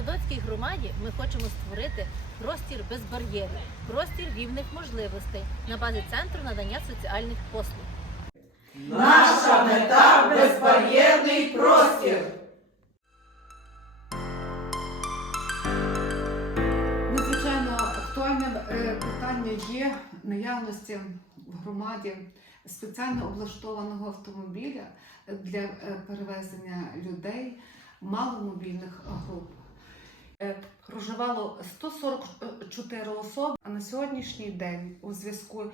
Городоцькій громаді ми хочемо створити простір без бар'єрів, простір рівних можливостей на базі центру надання соціальних послуг. Наша мета безбар'єрний простір. Надзвичайно актуальним е, питання є наявності в громаді спеціально облаштованого автомобіля для е, перевезення людей маломобільних груп. Е, Проживало 144 особи, а на сьогоднішній день у зв'язку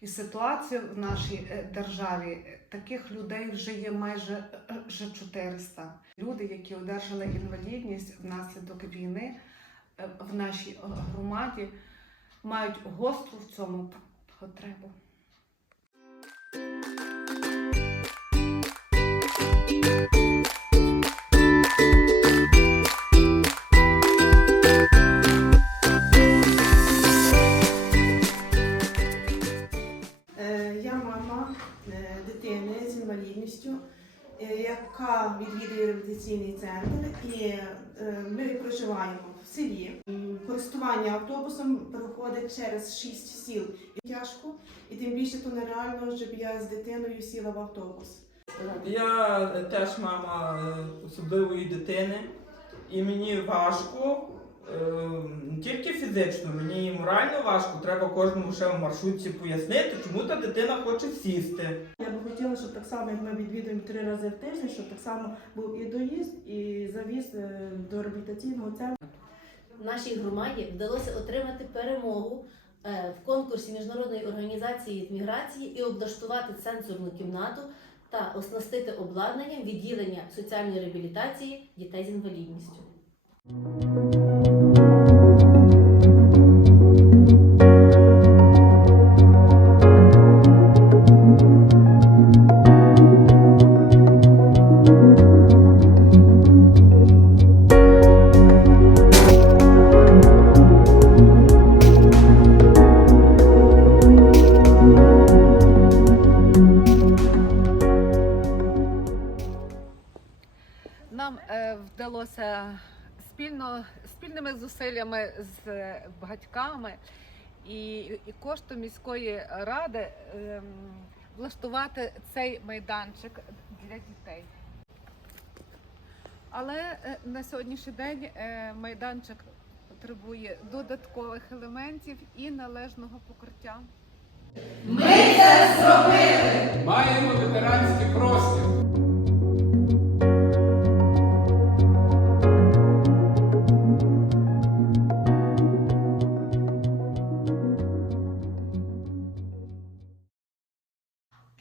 із ситуацією в нашій е, державі е, таких людей вже є майже е, 400. Люди, які одержали інвалідність внаслідок війни, в нашій громаді мають гостру в цьому потребу. Дитини з інвалідністю, е, яка відвідує реабілітаційний центр, і е, ми проживаємо в селі. Користування автобусом проходить через шість сіл. І тяжко, і тим більше то нереально, щоб я з дитиною сіла в автобус. Я е, теж мама е, особливої дитини, і мені важко е, не тільки фізично, мені і морально важко. Треба кожному ще в маршрутці пояснити, чому та дитина хоче сісти. Я би хотіла, щоб так само, як ми відвідуємо три рази в тиждень, щоб так само був і доїзд, і завіз е, до реабілітаційного центру. Нашій громаді вдалося отримати перемогу е, в конкурсі міжнародної організації міграції і облаштувати сенсорну кімнату та оснастити обладнанням відділення соціальної реабілітації дітей з інвалідністю. Вдалося спільно спільними зусиллями з батьками і, і коштом міської ради ем, влаштувати цей майданчик для дітей. Але е, на сьогоднішній день е, майданчик потребує додаткових елементів і належного покриття. Маємо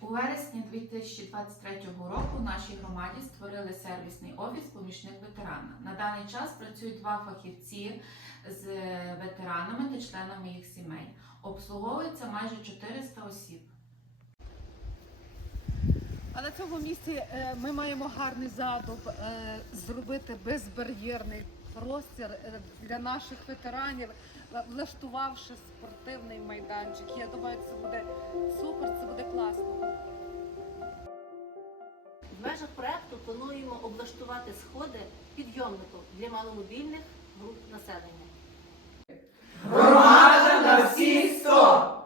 У вересні 2023 року в нашій громаді створили сервісний офіс помічник ветерана. На даний час працюють два фахівці з ветеранами та членами їх сімей. Обслуговується майже 400 осіб. А на цьому місці е, ми маємо гарний задум е, зробити безбар'єрний простір е, для наших ветеранів, е, влаштувавши спортивний майданчик. Я думаю, це буде плануємо облаштувати сходи підйомником для маломобільних груп населення. Громада на всі сто!